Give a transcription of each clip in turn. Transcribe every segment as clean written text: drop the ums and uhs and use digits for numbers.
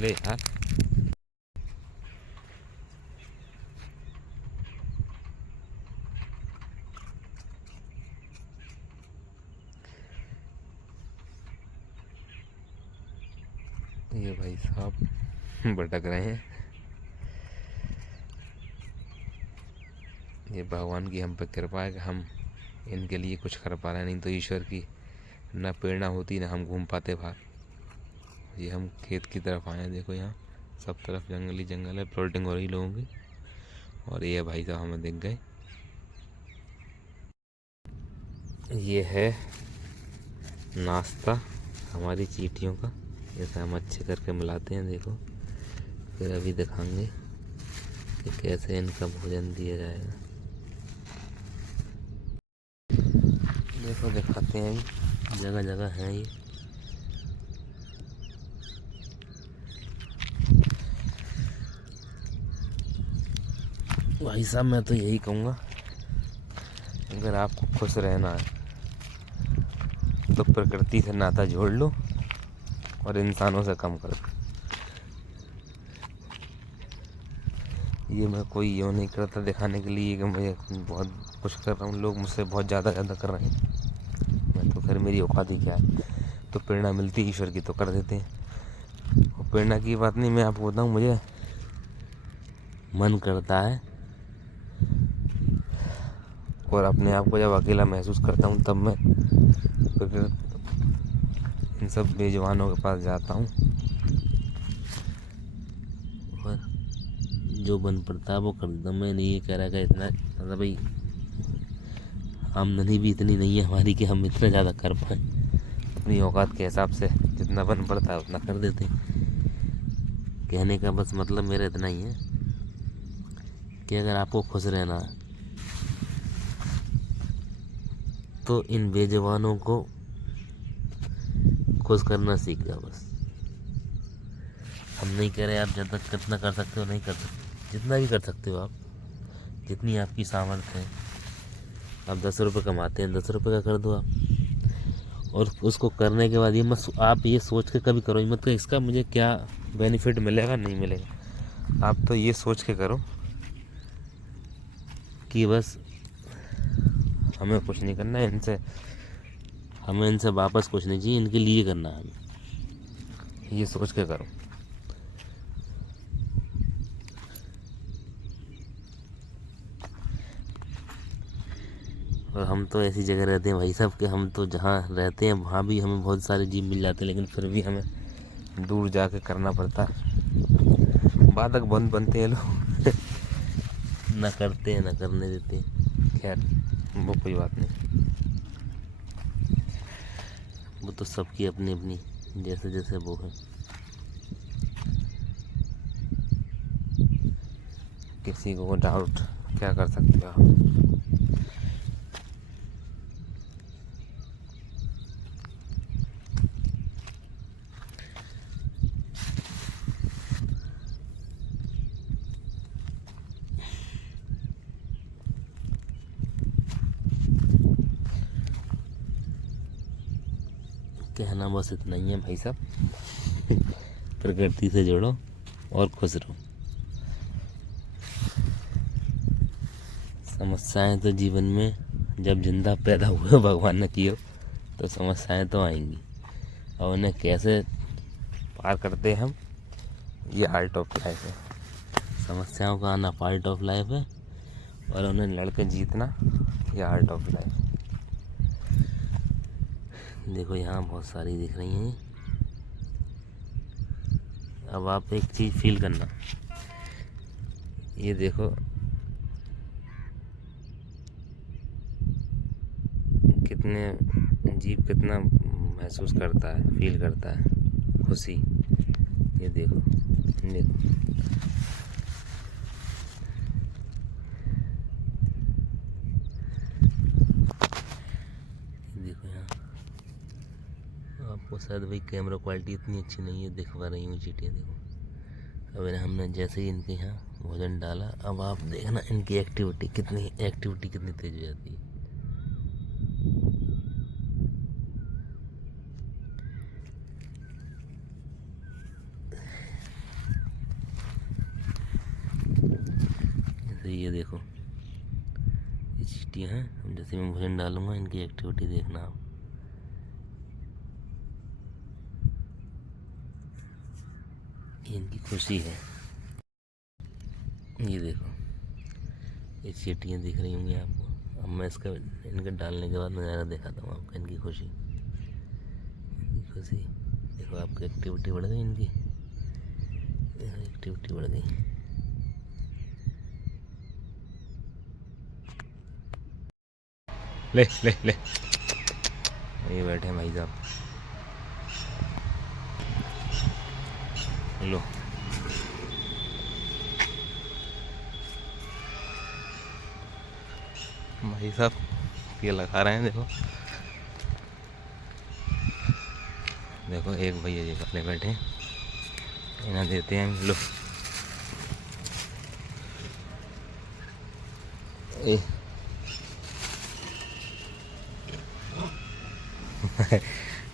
ले यार। ये भाई साहब भटक रहे हैं। ये भगवान की हम पे कृपा है कि हम इनके लिए कुछ कर पा रहे हैं, नहीं तो ईश्वर की ना प्रेरणा होती ना हम घूम पाते बाहर। ये हम खेत की तरफ आए हैं, देखो यहाँ सब तरफ जंगली जंगल है, प्लॉटिंग हो रही लोगों की। और ये भाई साहब हमें दिख गए। ये है नाश्ता हमारी चींटियों का, जैसे हम अच्छे करके मिलाते हैं। देखो फिर अभी दिखाएंगे कि कैसे इनका भोजन दिया जाएगा। देखो दिखाते हैं, अभी जगह जगह है ये। भाई साहब मैं तो यही कहूँगा, अगर आपको खुश रहना है तो प्रकृति से नाता जोड़ लो और इंसानों से कम कर दो। ये मैं कोई यो नहीं करता दिखाने के लिए कि मैं बहुत कुछ कर रहा हूँ, लोग मुझसे बहुत ज़्यादा कर रहे हैं। मैं तो फिर मेरी औकात ही क्या है, तो प्रेरणा मिलती है ईश्वर की तो कर देते हैं। और प्रेरणा की बात नहीं, मैं आपको बताऊँ, मुझे मन करता है और अपने आप को जब अकेला महसूस करता हूँ तब मैं इन सब बेजुबानों के पास जाता हूँ और जो बन पड़ता है वो कर देता हूँ। मैं नहीं ये कह रहा कि इतना मतलब भाई आमदनी भी इतनी नहीं है हमारी कि हम इतना ज़्यादा कर पाएँ। अपनी औकात के हिसाब से जितना बन पड़ता है उतना कर देते हैं। कहने का बस मतलब मेरा इतना ही है कि अगर आपको खुश रहना है तो इन बेजुबानों को खुश करना सीख जाओ बस। हम नहीं कह रहे आप जब तक कितना कर सकते हो नहीं कर सकते, जितना भी कर सकते हो आप, जितनी आपकी सामर्थ्य है। आप 10 रुपये कमाते हैं, 10 रुपये का कर दो आप। और उसको करने के बाद ये मत आप ये सोच के कभी करो मत कि इसका मुझे क्या बेनिफिट मिलेगा नहीं मिलेगा। आप तो ये सोच के करो कि बस हमें कुछ नहीं करना है इनसे, हमें इनसे वापस कुछ नहीं चाहिए, इनके लिए करना है हमें, ये सोच के करो। और हम तो ऐसी जगह रहते हैं भाई साहब कि हम तो जहाँ रहते हैं वहाँ भी हमें बहुत सारे जीव मिल जाते हैं, लेकिन फिर भी हमें दूर जाके करना पड़ता है। बाधक बंद बनते हैं लोग ना करते हैं ना करने देते हैं। खैर वो कोई बात नहीं, वो तो सबकी अपनी अपनी जैसे जैसे वो है। किसी को डाउट क्या कर सकते हो आप। कहना बस इतना ही है भाई साहब, प्रकृति से जुड़ो और खुश रहो। समस्याएं तो जीवन में जब जिंदा पैदा हुए भगवान ने किए तो समस्याएं तो आएंगी, और उन्हें कैसे पार करते हैं हम, ये आर्ट ऑफ लाइफ है। समस्याओं का आना पार्ट ऑफ लाइफ है और उन्हें लड़के जीतना ये आर्ट ऑफ लाइफ। देखो यहाँ बहुत सारी दिख रही हैं। अब आप एक चीज़ फील करना, ये देखो कितने जीव कितना महसूस करता है, फील करता है खुशी। ये देखो देखो देखो यहाँ आपको शायद भाई कैमरा क्वालिटी इतनी अच्छी नहीं है, दिख पा रही हूँ चींटियाँ। देखो अब हमने जैसे ही इनके यहाँ भोजन डाला, अब आप देखना इनकी एक्टिविटी कितनी तेज हो जाती है। जैसे ये देखो, ये चींटियाँ हैं। अब जैसे मैं भोजन डालूंगा, इनकी एक्टिविटी देखना आप। ये इनकी खुशी है। ये देखो, ये चींटियाँ दिख रही होंगी आपको। अब मैं इसका इनके डालने के बाद नज़ारा दिखाता हूँ आपको, इनकी खुशी। इनकी खुशी देखो, आपकी एक्टिविटी बढ़ गई इनकी, एक्टिविटी बढ़ गई। ले ले ले, ये बैठे हैं भाई साहब। लो, भाई साहब ये लगा रहे हैं। देखो देखो, एक भैया जी पहले बैठे, इन्हें देते हैं। लो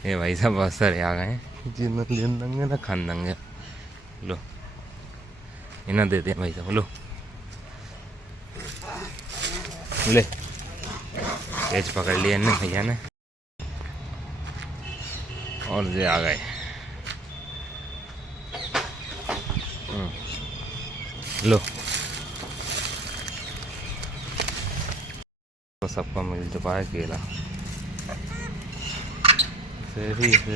ये भाई साहब बहुत सारे आ गए हैं, जिन देंगे ना खान देंगे। लो, इन्हें देते हैं भाई साहब। लो ले, कैच पकड़ लिया इन्हें भैया ने, और ये आ गए। लो, तो सबको मिल चुका है केला। से भी